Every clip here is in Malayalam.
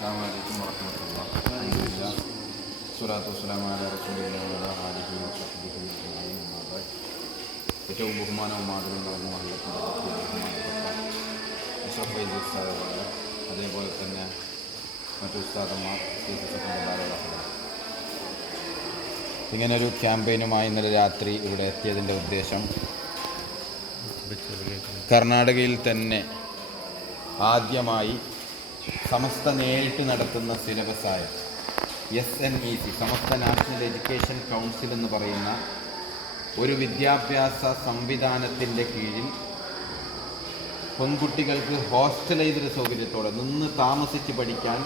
അസ്സലാമു അലൈക്കും വറഹ്മത്തുള്ളാഹി. അൽഹംദുലില്ലാഹ് സ്വലാത്തു വസ്സലാമു അലാ റസൂലില്ലാഹി വഅലാ ആലിഹി വസഹ്ബിഹി അജ്മഈൻ. അമ്മാ ബഅദ്. ഏറ്റവും ബഹുമാനവും മാതൃകയും നിറഞ്ഞ മഹല്ലത്തിൻ്റെ ബഹുമാനപ്പെട്ട അഷ്റഫ് ഫൈസി ഉസ്താദ് അവരുടെ, അതേപോലെ തന്നെ മറ്റു ഉസ്താദന്മാർ, ഭാരവാഹികൾ, ഇങ്ങനൊരു ക്യാമ്പയിനുമായി ഇന്നലെ രാത്രി ഇവിടെ എത്തിയതിൻ്റെ ഉദ്ദേശം കർണാടകയിൽ തന്നെ ആദ്യമായി സമസ്ത നേരിട്ട് നടത്തുന്ന സിലബസായ SNEC, സമസ്ത നാഷണൽ എഡ്യൂക്കേഷൻ കൗൺസിൽ എന്ന് പറയുന്ന ഒരു വിദ്യാഭ്യാസ സംവിധാനത്തിൻ്റെ കീഴിൽ പെൺകുട്ടികൾക്ക് ഹോസ്റ്റലൈസ്ഡ് സൗകര്യത്തോടെ നിന്ന് താമസിച്ച് പഠിക്കാൻ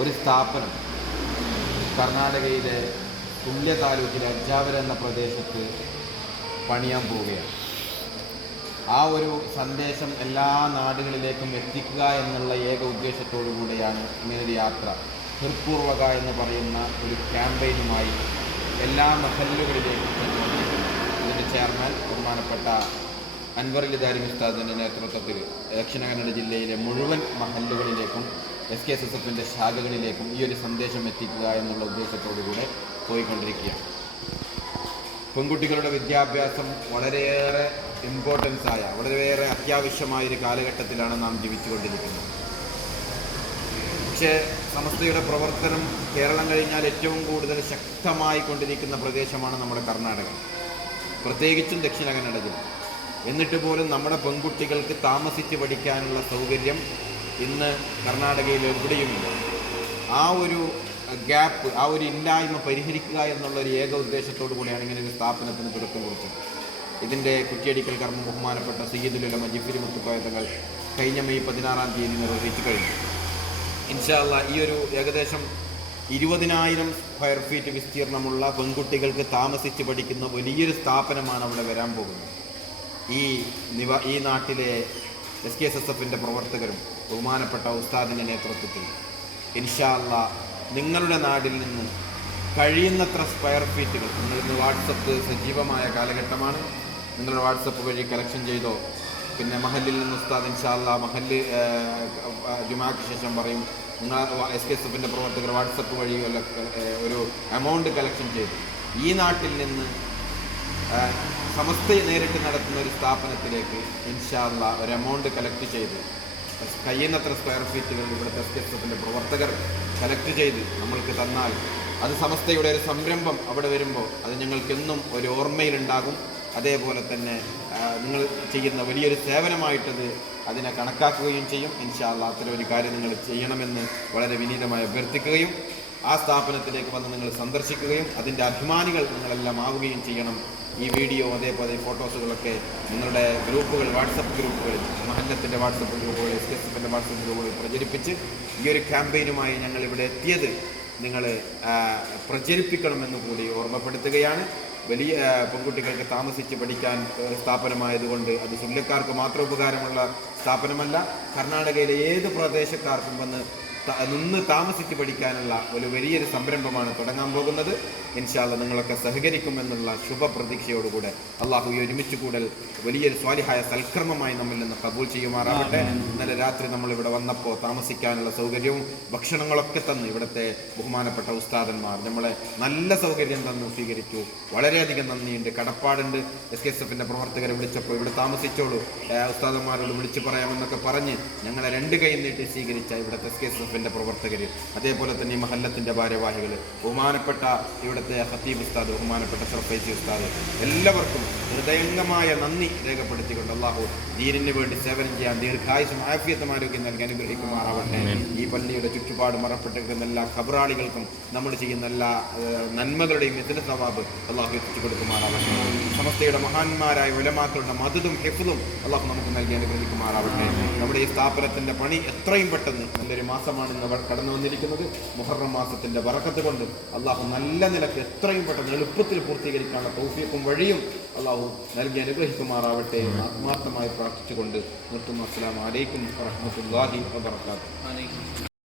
ഒരു സ്ഥാപനം കർണാടകയിലെ തുല്യ താലൂക്കിലെ അജ്ജാവര എന്ന പ്രദേശത്ത് പണിയാൻ പോവുകയാണ്. ആ ഒരു സന്ദേശം എല്ലാ നാടുകളിലേക്കും എത്തിക്കുക എന്നുള്ള ഏക ഉദ്ദേശത്തോടു കൂടെയാണ് ഇങ്ങനൊരു യാത്ര ഹൃത്പൂർവക എന്ന് പറയുന്ന ഒരു ക്യാമ്പയിനുമായി എല്ലാ മഹല്ലുകളിലേക്കും ചെന്നുകൊണ്ടിരിക്കുന്നത്. ഇതിൻ്റെ ചെയർമാൻ ബഹുമാനപ്പെട്ട അൻവർ ദാരിമി ഉസ്താദിൻ്റെ നേതൃത്വത്തിൽ ദക്ഷിണ കന്നഡ ജില്ലയിലെ മുഴുവൻ മഹല്ലുകളിലേക്കും SKSSFൻ്റെ ശാഖകളിലേക്കും ഈ ഒരു സന്ദേശം എത്തിക്കുക എന്നുള്ള ഉദ്ദേശത്തോടു കൂടെ പോയിക്കൊണ്ടിരിക്കുകയാണ്. പെൺകുട്ടികളുടെ വിദ്യാഭ്യാസം വളരെയേറെ ഇമ്പോർട്ടൻസ് ആയ, വളരെയേറെ അത്യാവശ്യമായൊരു കാലഘട്ടത്തിലാണ് നാം ജീവിച്ചുകൊണ്ടിരിക്കുന്നത്. പക്ഷേ സമസ്തയുടെ പ്രവർത്തനം കേരളം കഴിഞ്ഞാൽ ഏറ്റവും കൂടുതൽ ശക്തമായി കൊണ്ടിരിക്കുന്ന പ്രദേശമാണ് നമ്മുടെ കർണാടക, പ്രത്യേകിച്ചും ദക്ഷിണ കന്നഡ ജില്ല. എന്നിട്ട് പോലും നമ്മുടെ പെൺകുട്ടികൾക്ക് താമസിച്ച് പഠിക്കാനുള്ള സൗകര്യം ഇന്ന് കർണാടകയിൽ എവിടെയുമില്ല. ആ ഒരു ഗ്യാപ്പ്, ആ ഒരു ഇല്ലായ്മ പരിഹരിക്കുക എന്നുള്ള ഒരു ഏക ഉദ്ദേശത്തോടു കൂടിയാണ് ഇങ്ങനെ ഒരു സ്ഥാപനത്തിന് തുടക്കം കുറിച്ചത്. ഇതിൻ്റെ കുറ്റിയടിക്കൽ കർമ്മം ബഹുമാനപ്പെട്ട സയ്യിദുൽ ഉലമ ജിഫ്രി മുത്തുക്കോയ തങ്ങൾ കഴിഞ്ഞ മെയ് 16 നിർവഹിച്ചു കഴിഞ്ഞു. ഇൻഷാ അല്ലാഹ് ഈ ഒരു ഏകദേശം 20,000 സ്ക്വയർ ഫീറ്റ് വിസ്തീർണമുള്ള പെൺകുട്ടികൾക്ക് താമസിച്ച് പഠിക്കുന്ന വലിയൊരു സ്ഥാപനമാണ് അവിടെ വരാൻ പോകുന്നത്. ഈ നാട്ടിലെ SKSSFൻ്റെ പ്രവർത്തകരും ബഹുമാനപ്പെട്ട ഉസ്താദിൻ്റെ നേതൃത്വത്തിൽ ഇൻഷാ അല്ലാഹ് നിങ്ങളുടെ നാട്ടിൽ നിന്ന് കഴിയുന്നത്ര സ്ക്വയർ ഫീറ്റുകൾ, നിങ്ങളിന്ന് വാട്സപ്പ് സജീവമായ കാലഘട്ടമാണ്, നിങ്ങളുടെ വാട്സപ്പ് വഴി കളക്ഷൻ ചെയ്തോ. പിന്നെ മഹല്ലിൽ നിന്ന് ഉസ്താദ് ഇൻഷാ അല്ലാഹ് മഹല്ല് ജുമാക്ക് ശേഷം പറയും, നിങ്ങൾ SKSSFൻ്റെ പ്രവർത്തകർ വാട്സപ്പ് വഴി ഒരു എമൗണ്ട് കളക്ഷൻ ചെയ്തു ഈ നാട്ടിൽ നിന്ന് സമസ്ത നേരിട്ട് നടത്തുന്ന ഒരു സ്ഥാപനത്തിലേക്ക് ഇൻഷാ അല്ലാഹ് ഒരു എമൗണ്ട് കളക്ട് ചെയ്ത് കഴിയുന്നത്ര സ്ക്വയർ ഫീറ്റുകൾ ഇവിടുത്തെ SKSSFൻ്റെ പ്രവർത്തകർ കളക്ട് ചെയ്ത് നമ്മൾക്ക് തന്നാൽ അത് സമസ്തയുടെ ഒരു സംരംഭം അവിടെ വരുമ്പോൾ അത് ഞങ്ങൾക്കെന്നും ഒരു ഓർമ്മയിലുണ്ടാകും. അതേപോലെ തന്നെ നിങ്ങൾ ചെയ്യുന്ന വലിയൊരു സേവനമായിട്ടത് അതിനെ കണക്കാക്കുകയും ചെയ്യും. ഇൻഷാ അല്ലാഹ് അത്തരം ഒരു കാര്യം നിങ്ങൾ ചെയ്യണമെന്ന് വളരെ വിനീതമായി അഭ്യർത്ഥിക്കുകയും ആ സ്ഥാപനത്തിലേക്ക് വന്ന് നിങ്ങൾ സന്ദർശിക്കുകയും അതിൻ്റെ അഭിമാനികൾ നിങ്ങളെല്ലാം ആവുകയും ചെയ്യണം. ഈ വീഡിയോ അതേപോലെ ഫോട്ടോസുകളൊക്കെ നിങ്ങളുടെ ഗ്രൂപ്പുകൾ, വാട്സപ്പ് ഗ്രൂപ്പുകൾ, മഹല്ലത്തിൻ്റെ വാട്സപ്പ് ഗ്രൂപ്പുകൾ, SKSSFൻ്റെ വാട്സപ്പ് ഗ്രൂപ്പുകൾ പ്രചരിപ്പിച്ച് ഈ ഒരു ക്യാമ്പയിനുമായി ഞങ്ങൾ ഇവിടെ എത്തിയത് നിങ്ങൾ പ്രചരിപ്പിക്കണമെന്ന് കൂടി ഓർമ്മപ്പെടുത്തുകയാണ്. വലിയ പെൺകുട്ടികൾക്ക് താമസിച്ച് പഠിക്കാൻ സ്ഥാപനമായതുകൊണ്ട് അത് സുല്യക്കാർക്ക് മാത്രം ഉപകാരമുള്ള സ്ഥാപനമല്ല, കർണാടകയിലെ ഏത് പ്രദേശക്കാർക്കും വന്ന് നിന്ന് താമസിച്ച് പഠിക്കാനുള്ള ഒരു വലിയൊരു സംരംഭമാണ് തുടങ്ങാൻ പോകുന്നത്. ഇൻഷാ അല്ലാഹ് നിങ്ങളൊക്കെ സഹകരിക്കുമെന്നുള്ള ശുഭപ്രതീക്ഷയോടുകൂടെ അള്ളാഹു ഈ ഒരുമിച്ച് കൂടൽ വലിയൊരു സ്വാലിഹായ സൽക്കർമ്മമായി നമ്മിൽ നിന്ന് കബൂൽ ചെയ്യുമാറാവട്ടെ. ഇന്നലെ രാത്രി നമ്മളിവിടെ വന്നപ്പോൾ താമസിക്കാനുള്ള സൗകര്യവും ഭക്ഷണങ്ങളൊക്കെ തന്ന് ഇവിടുത്തെ ബഹുമാനപ്പെട്ട ഉസ്താദന്മാർ നമ്മളെ നല്ല സൗകര്യം തന്ന് സ്വീകരിച്ചു. വളരെയധികം നന്ദിയുണ്ട്, കടപ്പാടുണ്ട്. SKSSFൻ്റെ പ്രവർത്തകരെ വിളിച്ചപ്പോൾ ഇവിടെ താമസിച്ചോളൂ, ഉസ്താദന്മാരോട് വിളിച്ചു പറയാമെന്നൊക്കെ പറഞ്ഞ് ഞങ്ങളെ 2 കൈ നീട്ടി സ്വീകരിച്ച ഇവിടുത്തെ SKSSFൻ്റെ പ്രവർത്തകർ, അതേപോലെ തന്നെ ഈ മഹല്ലത്തിൻ്റെ ഭാരവാഹികൾ, ബഹുമാനപ്പെട്ട ഇവിടുത്തെ ഖത്തീബ് ഉസ്താദ്, ബഹുമാനപ്പെട്ട അഷ്റഫ് ഫൈസി ഉസ്താദ്, എല്ലാവർക്കും ഹൃദയംഗമായ നന്ദി രേഖപ്പെടുത്തിക്കൊണ്ട് അള്ളാഹു ദീനിന് വേണ്ടി സേവനം ചെയ്യാൻ ദീർഘായുസും ആഫിയത്തും ആരോഗ്യം നൽകി അനുഗ്രഹിക്കുമാറാവട്ടെ. ഈ പള്ളിയുടെ ചുറ്റുപാട് മറപ്പെട്ടിരിക്കുന്ന എല്ലാ ഖബറാളികൾക്കും നമ്മൾ ചെയ്യുന്ന എല്ലാ നന്മകളുടെയും മിഥുന സവാബ് അള്ളാഹു എത്തിച്ചു കൊടുക്കുമാറാവട്ടെ. സമസ്തയുടെ മഹാന്മാരായ ഉലമാക്കളുടെ മദദും ഹിഫ്ളും അള്ളാഹു നമുക്ക് നൽകി അനുഗ്രഹിക്കുമാറാവട്ടെ. നമ്മുടെ ഈ സ്ഥാപനത്തിൻ്റെ പണി എത്രയും പെട്ടെന്ന്, നല്ലൊരു മാസമാണ് ഇന്ന് കടന്നു വന്നിരിക്കുന്നത്, മുഹറം മാസത്തിൻ്റെ ബറക്കത്ത് കൊണ്ട് അള്ളാഹു നല്ല നിലക്ക് എത്രയും പെട്ടെന്ന് എളുപ്പത്തിൽ പൂർത്തീകരിക്കാനുള്ള തൗഫീഖും വഴിയും അള്ളാഹു നൽകി അനുഗ്രഹിക്കുമാറാവട്ടെ. ആത്മാർത്ഥമായി പ്രാർത്ഥിച്ചുകൊണ്ട് നിർത്തുന്നു. അസ്സലാമു അലൈക്കും വറഹ്മത്തുള്ളാഹി വബറകാതുഹു.